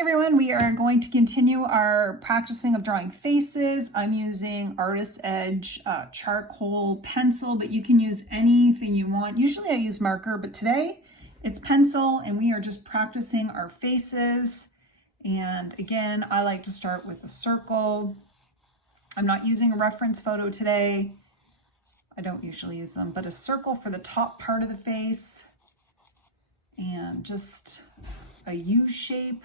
Hey everyone, we are going to continue our practicing of drawing faces. I'm using Artist's Edge charcoal pencil, but you can use anything you want. Usually I use marker, but today it's pencil and we are just practicing our faces. And again, I like to start with a circle. I'm not using a reference photo today. I don't usually use them, but a circle for the top part of the face and just a U shape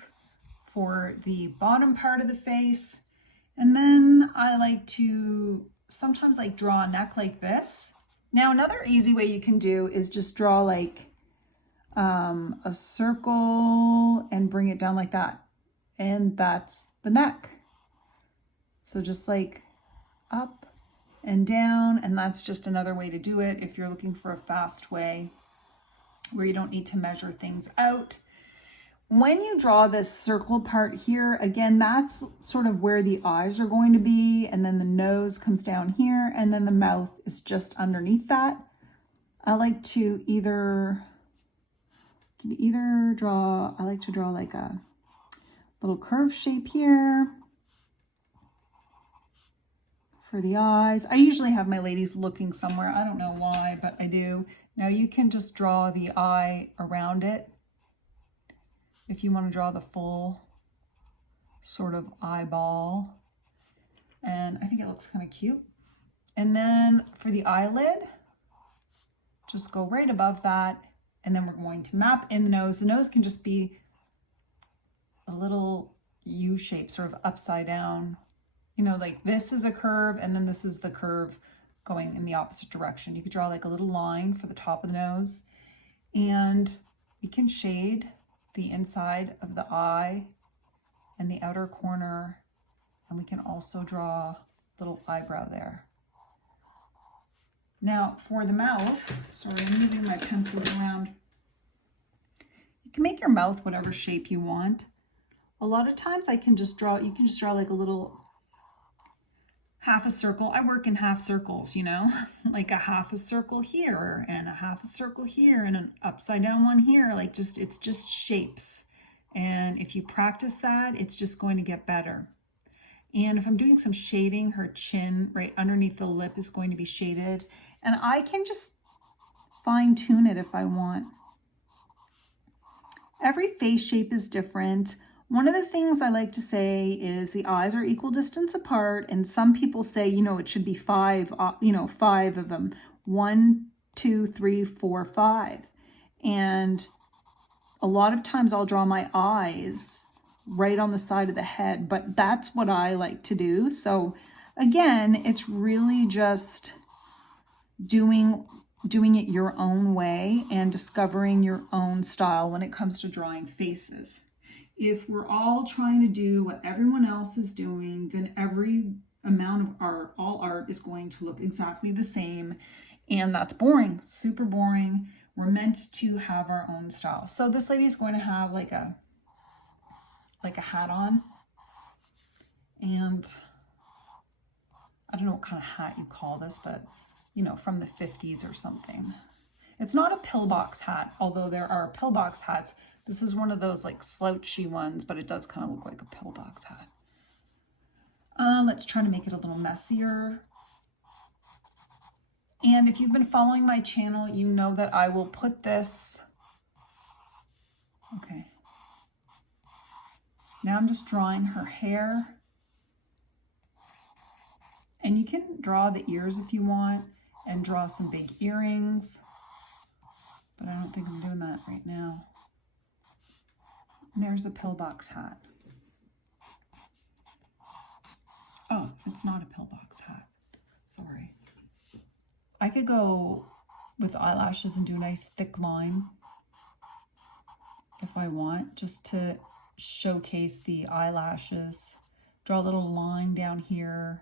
for the bottom part of the face. And then I like to sometimes draw a neck like this. Now another easy way you can do is just draw like a circle and bring it down like that. And that's the neck. So just like up and down, and that's just another way to do it if you're looking for a fast way where you don't need to measure things out. When you draw this circle part here, again, that's sort of where the eyes are going to be, and then the nose comes down here, and then the mouth is just underneath that. I like to draw like a little curve shape here for the eyes. I usually have my ladies looking somewhere. I don't know why, but I do. Now you can just draw the eye around it if you want to draw the full sort of eyeball. And I think it looks kind of cute. And then for the eyelid, just go right above that. And then we're going to map in the nose. The nose can just be a little U shape, sort of upside down. You know, like this is a curve and then this is the curve going in the opposite direction. You could draw like a little line for the top of the nose, and you can shade the inside of the eye and the outer corner, and we can also draw a little eyebrow there. Now for the mouth, sorry, I'm moving my pencils around. You can make your mouth whatever shape you want. A lot of times you can just draw like a little half a circle. I work in half circles, you know, like a half a circle here and a half a circle here and an upside down one here. Like it's just shapes. And if you practice that, it's just going to get better. And if I'm doing some shading, her chin right underneath the lip is going to be shaded. And I can just fine tune it if I want. Every face shape is different. One of the things I like to say is the eyes are equal distance apart, and some people say, you know, it should be five of them. 1, 2, 3, 4, 5. And a lot of times I'll draw my eyes right on the side of the head, but that's what I like to do. So again, it's really just doing it your own way and discovering your own style when it comes to drawing faces. If we're all trying to do what everyone else is doing, then every amount of art, all art is going to look exactly the same. And that's boring, super boring. We're meant to have our own style. So this lady is going to have like a hat on. And I don't know what kind of hat you call this, but you know, from the 50s or something. It's not a pillbox hat, although there are pillbox hats. This is one of those like slouchy ones, but it does kind of look like a pillbox hat. Let's try to make it a little messier. And if you've been following my channel, you know that I will put this. Okay. Now I'm just drawing her hair. And you can draw the ears if you want and draw some big earrings. But I don't think I'm doing that right now. And there's a pillbox hat. Oh, it's not a pillbox hat. Sorry. I could go with eyelashes and do a nice thick line if I want, just to showcase the eyelashes. Draw a little line down here.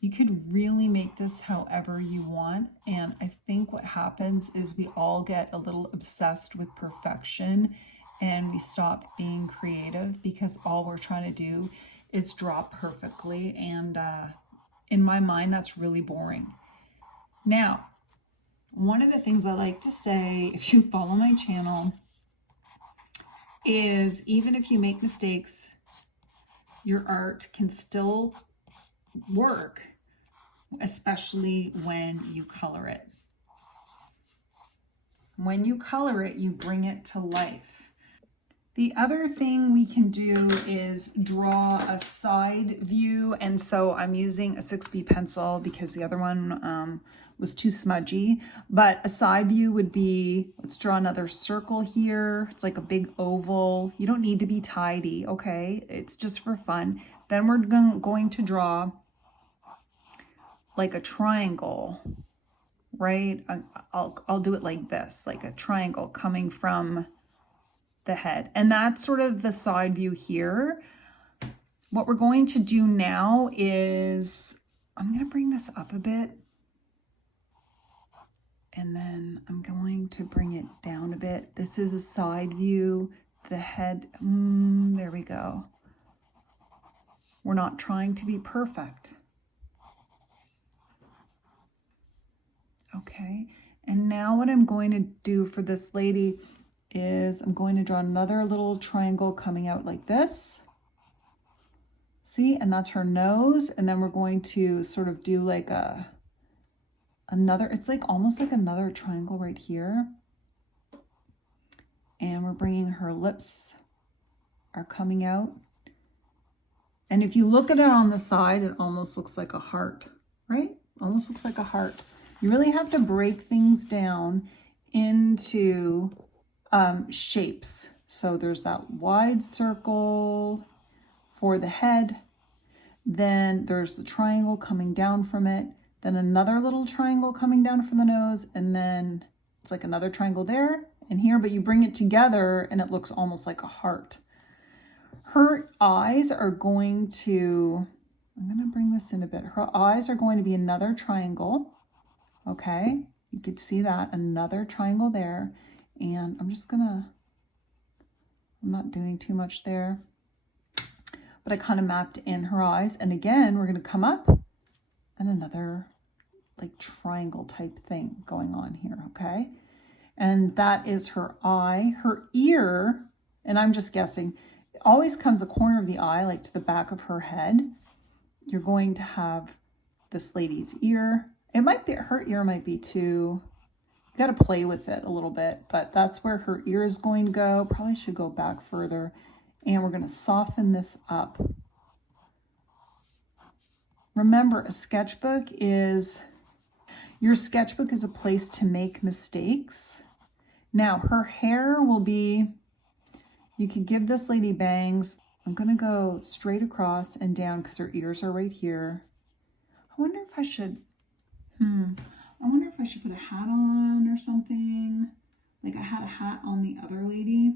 You could really make this however you want. And I think what happens is we all get a little obsessed with perfection and we stop being creative because all we're trying to do is draw perfectly. And in my mind, that's really boring. Now, one of the things I like to say, if you follow my channel, is even if you make mistakes, your art can still work, especially when you color it. When you color it, you bring it to life. The other thing we can do is draw a side view, and so I'm using a 6B pencil because the other one was too smudgy, but a side view would be, let's draw another circle here. It's like a big oval. You don't need to be tidy, okay? It's just for fun. Then we're going to draw like a triangle, right? I'll do it like this, like a triangle coming from the head. And that's sort of the side view here. What we're going to do now is, I'm going to bring this up a bit. And then I'm going to bring it down a bit. This is a side view. The head, there we go. We're not trying to be perfect. Okay, and now what I'm going to do for this lady is I'm going to draw another little triangle coming out like this. See, and that's her nose. And then we're going to sort of do like another, it's like almost like another triangle right here. And we're bringing her lips are coming out. And if you look at it on the side, it almost looks like a heart, right? Almost looks like a heart. You really have to break things down into shapes. So there's that wide circle for the head. Then there's the triangle coming down from it. Then another little triangle coming down from the nose. And then it's like another triangle there and here, but you bring it together and it looks almost like a heart. Her eyes are going to, I'm going to bring this in a bit. Her eyes are going to be another triangle. Okay, you could see that, another triangle there. And I'm just gonna, I'm not doing too much there, but I kind of mapped in her eyes. And again, we're gonna come up and another like triangle type thing going on here, okay? And that is her eye. Her ear, and I'm just guessing, always comes a corner of the eye, like to the back of her head. You're going to have this lady's ear. It might be, her ear might be too, you got to play with it a little bit, but that's where her ear is going to go. Probably should go back further. And we're going to soften this up. Remember, a sketchbook is, your sketchbook is a place to make mistakes. Now, her hair will be, you could give this lady bangs. I'm going to go straight across and down because her ears are right here. I wonder if I should, I wonder if I should put a hat on or something. Like I had a hat on the other lady.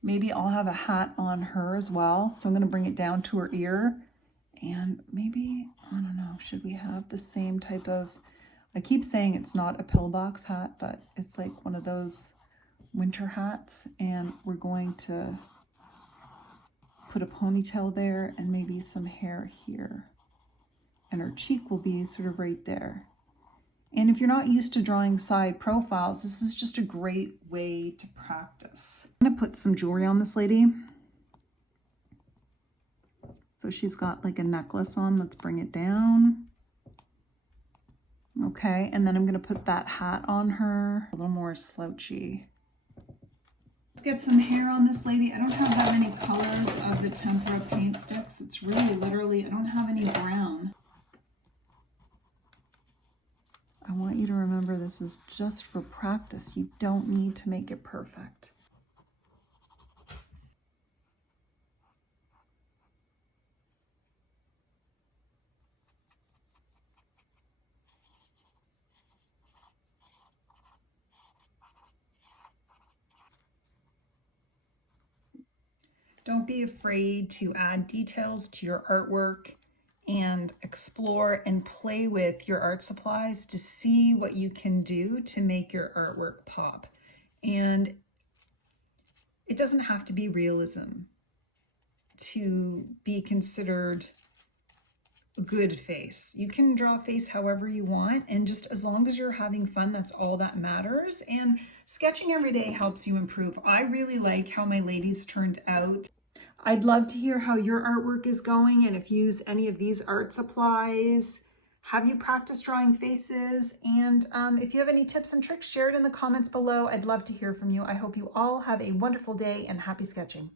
Maybe I'll have a hat on her as well. So I'm going to bring it down to her ear. And maybe, I don't know, should we have the same type of, I keep saying it's not a pillbox hat, but it's like one of those winter hats. And we're going to put a ponytail there and maybe some hair here. And her cheek will be sort of right there. And if you're not used to drawing side profiles, this is just a great way to practice. I'm gonna put some jewelry on this lady. So she's got like a necklace on, let's bring it down. Okay, and then I'm gonna put that hat on her, a little more slouchy. Let's get some hair on this lady. I don't have that many colors of the Tempra paint sticks. It's really literally, I don't have any brown. I want you to remember this is just for practice. You don't need to make it perfect. Don't be afraid to add details to your artwork and explore and play with your art supplies to see what you can do to make your artwork pop. And it doesn't have to be realism to be considered good face. You can draw a face however you want, and just as long as you're having fun, that's all that matters. And sketching every day helps you improve. I really like how my ladies turned out. I'd love to hear how your artwork is going, and if you use any of these art supplies. Have you practiced drawing faces? And if you have any tips and tricks, share it in the comments below. I'd love to hear from you. I hope you all have a wonderful day and happy sketching.